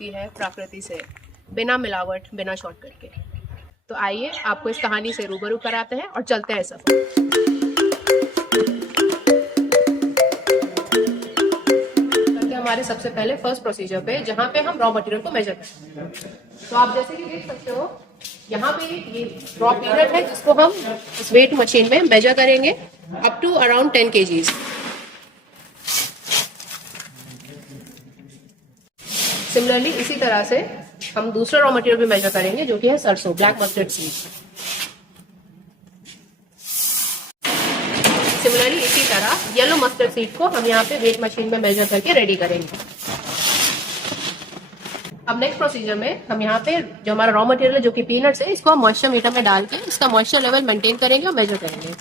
होती है प्रकृति से, बिना मिलावट, बिना शॉर्टकट के। तो आइए आपको इस कहानी से रूबरू कराते हैं और चलते हैं सफर। हमारे सबसे पहले फर्स्ट प्रोसीजर पे, जहाँ पे हम रॉ मटेरियल को मेजर करते हैं। तो आप जैसे कि देख सकते हो यहाँ पे ये रॉ पीरियड है जिसको हम इस वेट मशीन में मेजर करेंगे up to around 10 kgs। Similarly इसी तरह से हम दूसरा रॉ मटेरियल भी मेजर करेंगे जो कि है सरसों, ब्लैक मस्टर्ड सीड। सिमिलरली इसी तरह येलो मस्टर्ड सीड को हम यहाँ पे वेट मशीन में मेजर करके रेडी करेंगे। अब नेक्स्ट प्रोसीजर में हम यहाँ पे जो हमारा रॉ मटेरियल है जो कि पीनट्स है, इसको हम मॉइस्चर मीटर में डाल के इसका मॉइस्चर लेवल मेंटेन करेंगे और मेजर करेंगे।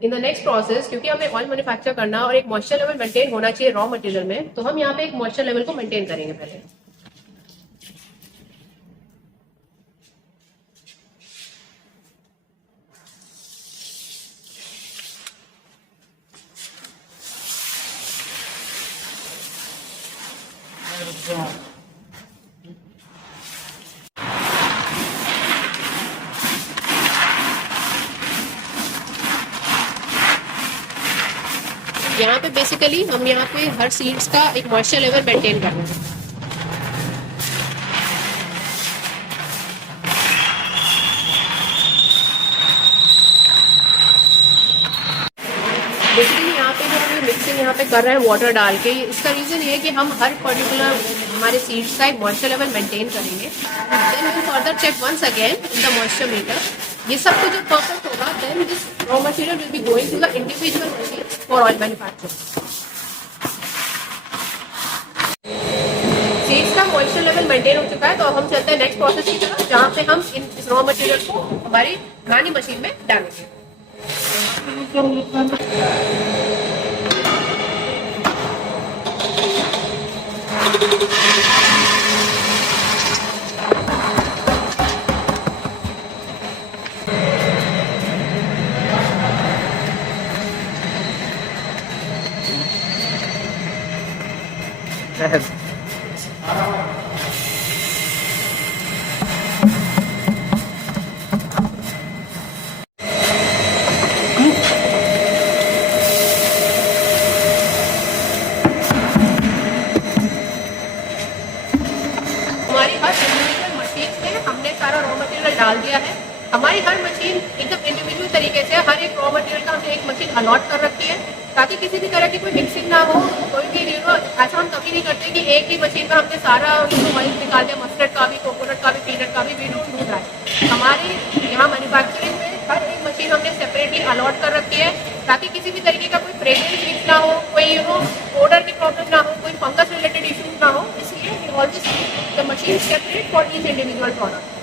इन द नेक्स्ट प्रोसेस, क्योंकि हमें ऑयल मैन्युफैक्चर करना और एक मॉइस्चर लेवल मेंटेन होना चाहिए रॉ मटेरियल में, तो हम यहाँ पे एक मॉइस्चर लेवल को मेंटेन करेंगे पहले। यहाँ पे बेसिकली हम यहाँ पे हर सीड्स का एक मॉइस्चर लेवल मेंटेन करना है। बेसिकली यहाँ पे जो हम मिक्सिंग यहाँ पे कर रहे हैं वाटर डाल के, इसका रीजन ये है कि हम हर पर्टिकुलर हमारे सीड्स का एक मॉइस्चर लेवल मेंटेन करेंगे। Then we further check once again in the moisture meter. ये सब कुछ जब परफेक्ट होगा, then this raw material will be going to the individual machine for oil manufacturing. Seeds का मॉइस्चर लेवल मेंटेन हो चुका है, तो अब हम चलते हैं नेक्स्ट प्रोसेस की तरफ, जहाँ पे हम इस रॉ मटेरियल को हमारी ग्राइंडिंग मशीन में डालेंगे। डाल दिया है। हमारी हर मशीन एकदम इंडिविजुअल तरीके से हर एक रॉ मटेरियल का हमने एक मशीन अलॉट कर रखी है, ताकि किसी भी तरह की कोई मिक्सिंग ना हो। कोई भी ऐसा हम कभी नहीं करते कि एक ही मशीन में हमने सारा ऑयल निकाल दिया, मस्टर्ड का भी, कोकोनट का भी, पीनट का भी। We don't do that. हमारी यहाँ मैन्युफैक्चरिंग में हर एक मशीन हमने सेपरेटली अलॉट कर रखी है, ताकि किसी भी तरीके का कोई फ्रेग्रेंस लीक ना हो, कोई ओडर की प्रॉब्लम ना हो, कोई फंगस रिलेटेड इश्यूज ना हो। इसलिए we always keep the machine separate for each individual product.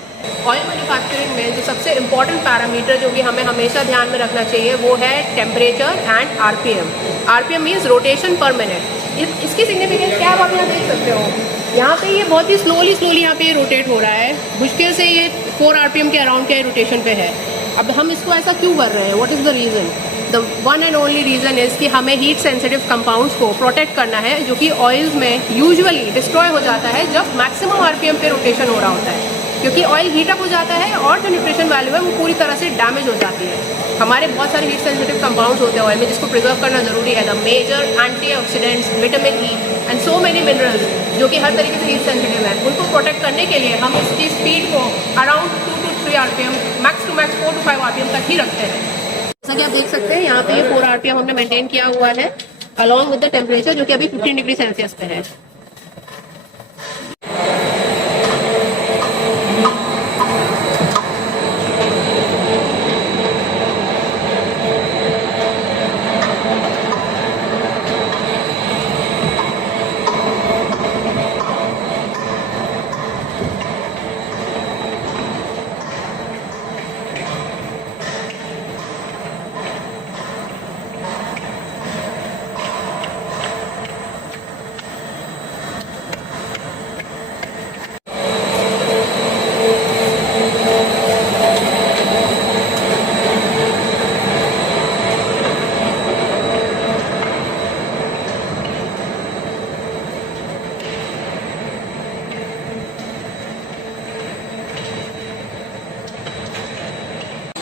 Oil manufacturing में जो सबसे इम्पॉर्टेंट पैरामीटर जो कि हमें हमेशा ध्यान में रखना चाहिए वो है temperature and RPM. RPM means rotation पर मिनट। इसकी सिग्निफिकेंस क्या है आप यहाँ देख सकते हो। यहाँ पे ये बहुत ही स्लोली यहाँ पे रोटेट हो रहा है। मुश्किल से ये 4 आरपीएम के अराउंड के रोटेशन पे है। अब हम इसको ऐसा क्यों कर रहे हैं, what is the reason? The one and only reason is कि हमें हीट सेंसिटिव कंपाउंड्स को प्रोटेक्ट करना है, जो कि ऑयल्स में यूजुअली डिस्ट्रॉय हो जाता है जब मैक्सिमम आरपीएम पे रोटेशन हो रहा होता है, क्योंकि ऑयल हीट अप हो जाता है और जो न्यूट्रिशन वैल्यू है वो पूरी तरह से डैमेज हो जाती है। हमारे बहुत सारे हीट सेंसिटिव कंपाउंड्स होते हैं ऑयल में, जिसको प्रिजर्व करना जरूरी है। The major antioxidants, vitamin E and so many minerals जो कि हर तरीके से हीट सेंसिटिव है, उनको प्रोटेक्ट करने के लिए हम इसकी स्पीड को around 2 to 3 RPM, max to max 4 to 5 RPM तक ही रखते हैं। जैसा कि आप देख सकते हैं यहाँ पे ये 4 आरपीएम हमने मेंटेन किया हुआ है, अलॉन्ग विद द टेम्परेचर जो कि अभी 15 डिग्री सेल्सियस पे है।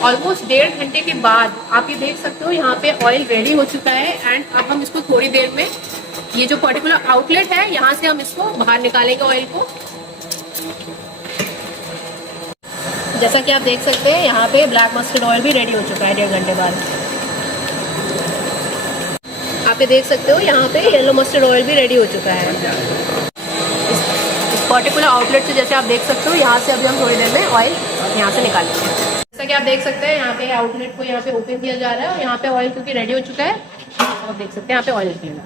ऑलमोस्ट 1.5 घंटे के बाद आप ये देख सकते हो यहाँ पे ऑयल रेडी हो चुका है। एंड अब हम इसको थोड़ी देर में ये जो पर्टिकुलर आउटलेट है यहाँ से हम इसको बाहर निकालेंगे ऑयल को। जैसा कि आप देख सकते हैं यहाँ पे ब्लैक मस्टर्ड ऑयल भी रेडी हो चुका है 1.5 घंटे बाद। आप ये देख सकते हो यहाँ पे येलो मस्टर्ड ऑयल भी रेडी हो चुका है इस पर्टिकुलर आउटलेट से। जैसे आप देख सकते हो यहाँ से अभी हम थोड़ी देर में ऑयल यहाँ से निकालेंगे। जैसा कि आप देख सकते हैं यहाँ पे आउटलेट को यहाँ पे ओपन किया जा रहा है और यहाँ पे ऑयल क्योंकि रेडी हो चुका है आप देख सकते हैं यहाँ पे ऑयल निकलेगा।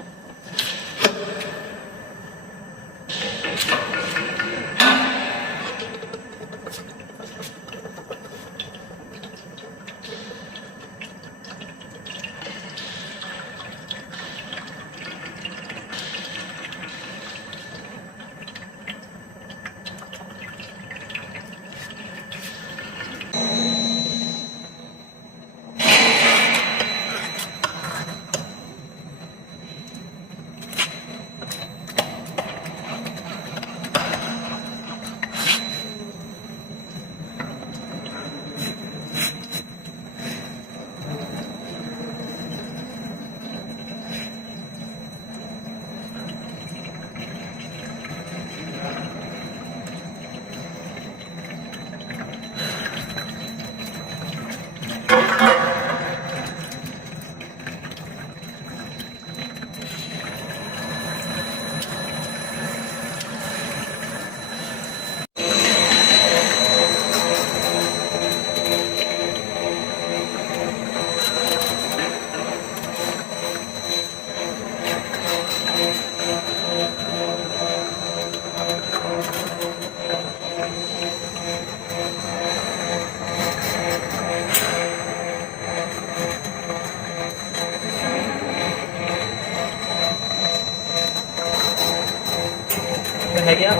है क्या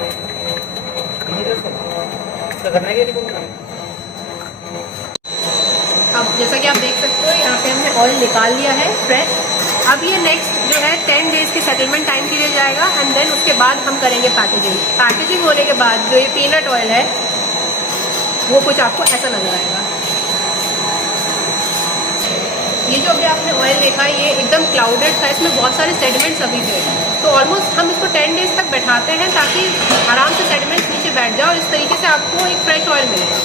करना है क्या? अब जैसा कि आप देख सकते हो यहाँ पे हमने ऑयल निकाल लिया है फ्रेश। अब ये नेक्स्ट जो है 10 डेज की सेटलमेंट टाइम के लिए जाएगा एंड देन उसके बाद हम करेंगे पैकेजिंग। पैकेजिंग होने के बाद जो ये पीनट ऑयल है वो कुछ आपको ऐसा नजर आएगा। ये जो अभी आपने ऑयल देखा ये एकदम क्लाउडेड था, इसमें बहुत सारे सेडिमेंट्स अभी थे, तो ऑलमोस्ट हम इसको 10 डेज तक बैठाते हैं ताकि आराम से सेडिमेंट्स नीचे बैठ जाए और इस तरीके से आपको एक फ्रेश ऑयल मिलेगा।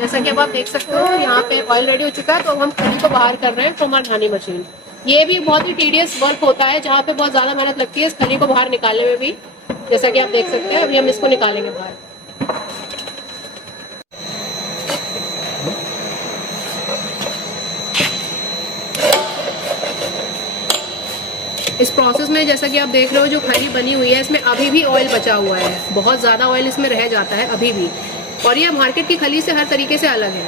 जैसा कि अब आप देख सकते हो यहाँ पे ऑयल रेडी हो चुका है, तो अब हम खली को बाहर कर रहे हैं फ्रॉम आवर घानी मशीन। ये भी बहुत ही टीडियस वर्क होता है जहाँ पे बहुत ज्यादा मेहनत लगती है इस खली को बाहर निकालने में भी। जैसा कि आप देख सकते हैं अभी हम इसको निकालेंगे बाहर। इस प्रोसेस में जैसा कि आप देख रहे हो जो खली बनी हुई है इसमें अभी भी ऑयल बचा हुआ है, बहुत ज्यादा ऑयल इसमें रह जाता है अभी भी, और ये मार्केट की खली से हर तरीके से अलग है।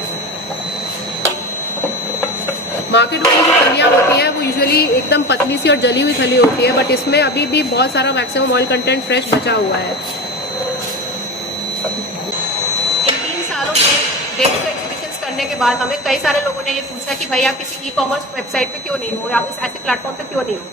मार्केट वाली जो खलियाँ होती हैं वो यूजुअली एकदम पतली सी और जली हुई खली होती है, बट इसमें अभी भी बहुत सारा मैक्सिमम ऑयल कंटेंट फ्रेश बचा हुआ है। इन 3 सालों में 150 एग्जीबिशंस करने के बाद हमें कई सारे लोगों ने ये पूछा कि भाई आप किसी ई-कॉमर्स वेबसाइट पे क्यों नहीं हो, आप इस ऐसे प्लेटफॉर्म पे क्यों नहीं हो।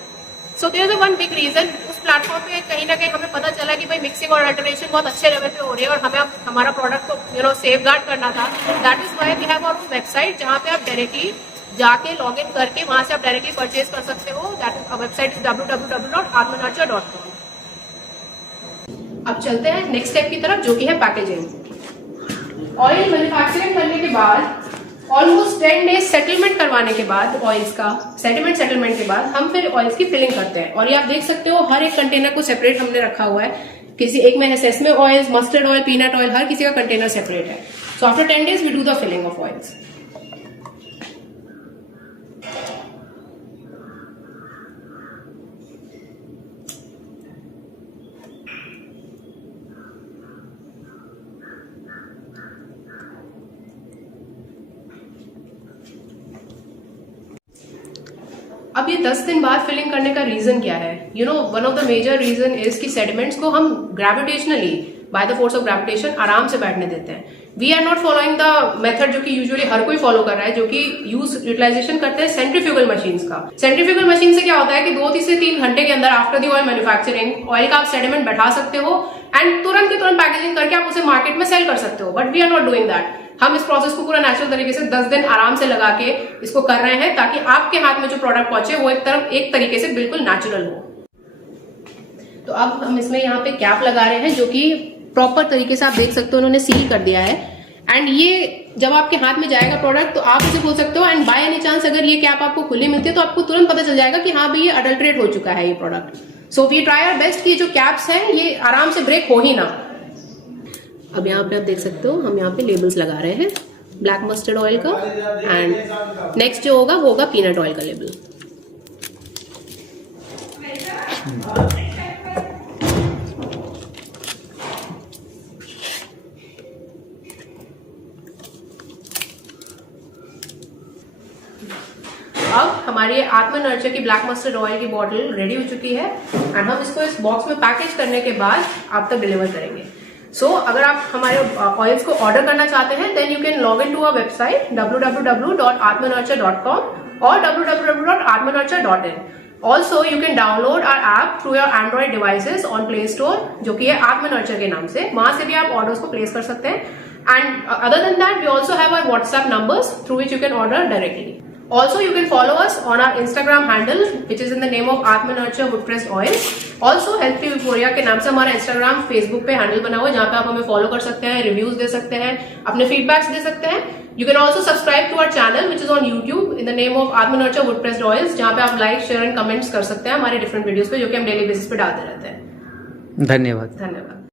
So there is one big reason, उस प्लेटफॉर्म पे कहीं ना कहीं हमें पता चला कि भाई मिक्सिंग और अल्टरेशन बहुत अच्छे लेवल पे हो रही है और हमें अब हमारा प्रोडक्ट को सेफ गार्ड करना था। That is why we have our website जहाँ पे आप डायरेक्टली जाके लॉग इन करके वहां से आप डायरेक्टली परचेज कर सकते हो। That is website is www.atmanurture.com। अब चलते हैं नेक्स्ट स्टेप की तरफ जो कि है पैकेजिंग। ऑयल मैन्युफैक्चरिंग करने के बाद ऑलमोस्ट 10 डेज सेटलमेंट करवाने के बाद ऑयल्स का सेटलमेंट के बाद हम फिर ऑयल्स की फिलिंग करते हैं। और ये आप देख सकते हो हर एक कंटेनर को सेपरेट हमने रखा हुआ है, किसी एक में sesame oils, mustard oil, peanut oil, हर किसी का कंटेनर सेपरेट है। So after 10 days we do the filling of oils. अब ये 10 दिन बाद फिलिंग करने का रीजन क्या है? One of the major reason is कि सेडिमेंट्स को हम gravitationally by the force of gravitation आराम से बैठने देते हैं। We are not following the method जो कि यूजुअली हर कोई फॉलो कर रहा है, जो कि यूटिलाइजेशन करते हैं सेंट्रीफ्यूगल मशीन्स का। सेंट्रीफ्यूगल मशीन से क्या होता है कि 2 से 3 घंटे के अंदर after the oil manufacturing oil का आप सेडिमेंट बैठा सकते हो एंड तुरंत की तुरंत पैकेजिंग करके आप उसे मार्केट में सेल कर सकते हो। But we are not doing that. हम इस प्रोसेस को पूरा नेचुरल तरीके से 10 दिन आराम से लगा के इसको कर रहे हैं, ताकि आपके हाथ में जो प्रोडक्ट पहुंचे वो एक तरीके से बिल्कुल नेचुरल हो। तो अब हम इसमें यहाँ पे कैप लगा रहे हैं, जो कि प्रॉपर तरीके से आप देख सकते हो उन्होंने सील कर दिया है। एंड ये जब आपके हाथ में जाएगा प्रोडक्ट तो आप इसे खोल सकते हो, एंड बाय एनी चांस अगर ये कैप आपको खुली मिलती है तो आपको तुरंत पता चल जाएगा कि हाँ भाई ये अडल्ट्रेट हो चुका है ये product. So we try our best कि जो कैप्स हैं ये आराम से ब्रेक हो ही ना। अब यहाँ पे आप देख सकते हो हम यहाँ पे लेबल्स लगा रहे हैं ब्लैक मस्टर्ड ऑयल का, एंड नेक्स्ट जो होगा वो होगा पीनट ऑयल का लेबल। अब हमारी आत्मा नर्चर की ब्लैक मस्टर्ड ऑयल की बॉटल रेडी हो चुकी है, एंड हम इसको इस बॉक्स में पैकेज करने के बाद आप तक डिलीवर करेंगे। सो अगर आप हमारे ऑयल्स को ऑर्डर करना चाहते हैं then you can log in to our website www.atmanurture.com or www.atmanurture.in। Also you can download our app through your Android devices on Play Store, जो कि है आत्मा नर्चर के नाम से। वहां से भी आप ऑर्डर्स को प्लेस कर सकते हैं, and other than that we also have our WhatsApp numbers through which you can order directly. Also, you can follow us on our Instagram handle, which is in the name of Atma Nurture Wood Pressed Oil. Also, Healthy Euphoria के नाम से हमारा Instagram, Facebook पे handle बना हुआ है, जहाँ पे आप हमें फॉलो कर सकते हैं, रिव्यूज दे सकते हैं, अपने फीडबैक्स दे सकते हैं। You can also subscribe to our channel, which is on YouTube, in the name of Atma Nurture Wood Pressed Oils, जहाँ पे आप लाइक, शेयर एंड कमेंट्स कर सकते हैं हमारे डिफरेंट वीडियोस पे, जो कि हम डेली बेसिस पे डालते रहते हैं। धन्यवाद। धन्यवाद।